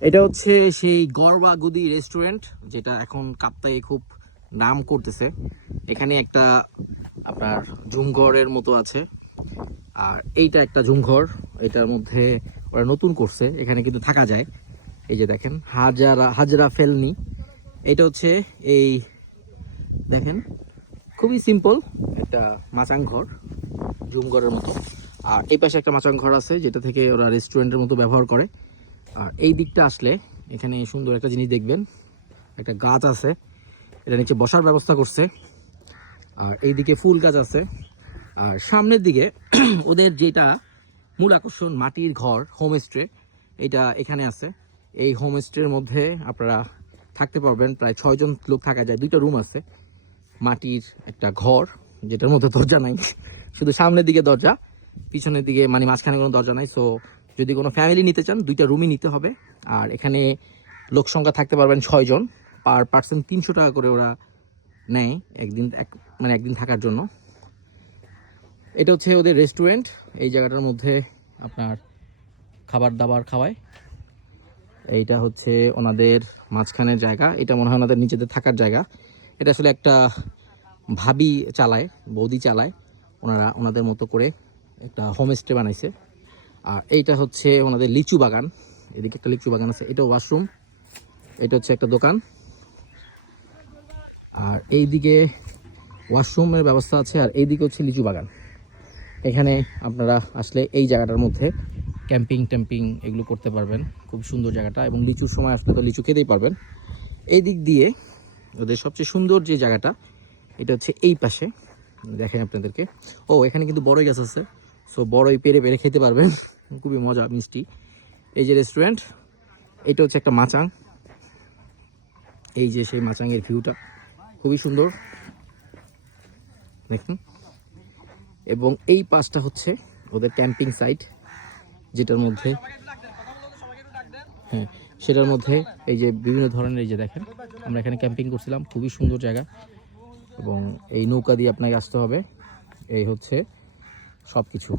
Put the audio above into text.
এটা হচ্ছে সেই গড়বাগুদি রেস্টুরেন্ট যেটা এখন কাপ্তায়ে খুব নাম করতেছে। এখানে একটা আপনার ঝুমঘরের মতো আছে। আর এইটা একটা ঝুমঘর, এটার মধ্যে ওরা নতুন করছে, এখানে কিন্তু থাকা যায়। এই যে দেখেন, হাজারা, হাজরা ফেলনি। এটা হচ্ছে এই, দেখেন, খুবই সিম্পল একটা মাচাং ঘর, ঝুমঘরের মতো। আর এই পাশে একটা মাচাং ঘর আছে, যেটা থেকে ওরা রেস্টুরেন্টের মতো ব্যবহার করে। আর এই দিকটা আসলে এখানে সুন্দর একটা জিনিস দেখবেন। একটা গাছ আছে, এটা নিচে বসার ব্যবস্থা করছে। আর এইদিকে ফুল গাছ আছে। আর সামনের দিকে ওদের যেটা মূল আকর্ষণ মাটির ঘর হোমস্টে এটা এখানে আছে। এই হোমস্টের মধ্যে আপনারা থাকতে পারবেন। প্রায় ছয়জন লোক থাকা যায়। দুইটা রুম আছে। মাটির একটা ঘর, যেটার মধ্যে দরজা নাই। শুধু সামনের দিকে দরজা, পিছনের দিকে মানে মাঝখানে কোনো দরজা নাই। সো যদি কোনো ফ্যামিলি নিতে চান, দুইটা রুমই নিতে হবে। আর এখানে লোক সংখ্যা থাকতে পারবেন ছয়জন পার পার্সন তিনশো টাকা করে ওরা নেয় একদিন, এক মানে একদিন থাকার জন্য। এটা হচ্ছে ওদের রেস্টুরেন্ট এই জায়গাটার মধ্যে আপনার খাবার দাবার খাওয়ায়। এইটা হচ্ছে ওনাদের মাঝখানের জায়গা। এটা মনে হয় ওনাদের নিজেদের থাকার জায়গা। এটা আসলে একটা ভাবি চালায়, বৌদি চালায়। ওনারা ওনাদের মতো করে একটা হোমস্টে বানাইছে। আর এইটা হচ্ছে ওনাদের লিচু বাগান। এদিকে একটা লিচু বাগান আছে এটা ওয়াশরুম এটা হচ্ছে একটা দোকান। আর এইদিকে ওয়াশরুমের ব্যবস্থা আছে, আর এইদিকে হচ্ছে লিচু বাগান। এখানে আপনারা আসলে এই জায়গাটার মধ্যে ক্যাম্পিং ট্যাম্পিং এগুলো করতে পারবেন, খুব সুন্দর জায়গাটা। এবং লিচুর সময় আসলে তো লিচু খেতেই পারবেন। এই দিক দিয়ে ওদের সবচেয়ে সুন্দর যে জায়গাটা, এটা হচ্ছে এই পাশে। দেখেন আপনাদেরকে। ও, এখানে কিন্তু বড়ই গাছ আছে। সো বড়ই পেরে পেরে খেতে পারবেন। খুবই মজা, মিষ্টি। এই যে রেস্টুরেন্ট এটা হচ্ছে একটা মাচাং। এই যে সেই মাচাঙের ভিউটা খুবই সুন্দর। দেখুন। এবং এই পাশটা হচ্ছে ওদের ক্যাম্পিং সাইট যেটার মধ্যে হ্যাঁ সেটার মধ্যে এই যে বিভিন্ন ধরনের এই যে দেখেন, আমরা এখানে ক্যাম্পিং করছিলাম। খুবই সুন্দর জায়গা। এবং এই নৌকা দিয়ে আপনাকে আসতে হবে। এই হচ্ছে সব কিছু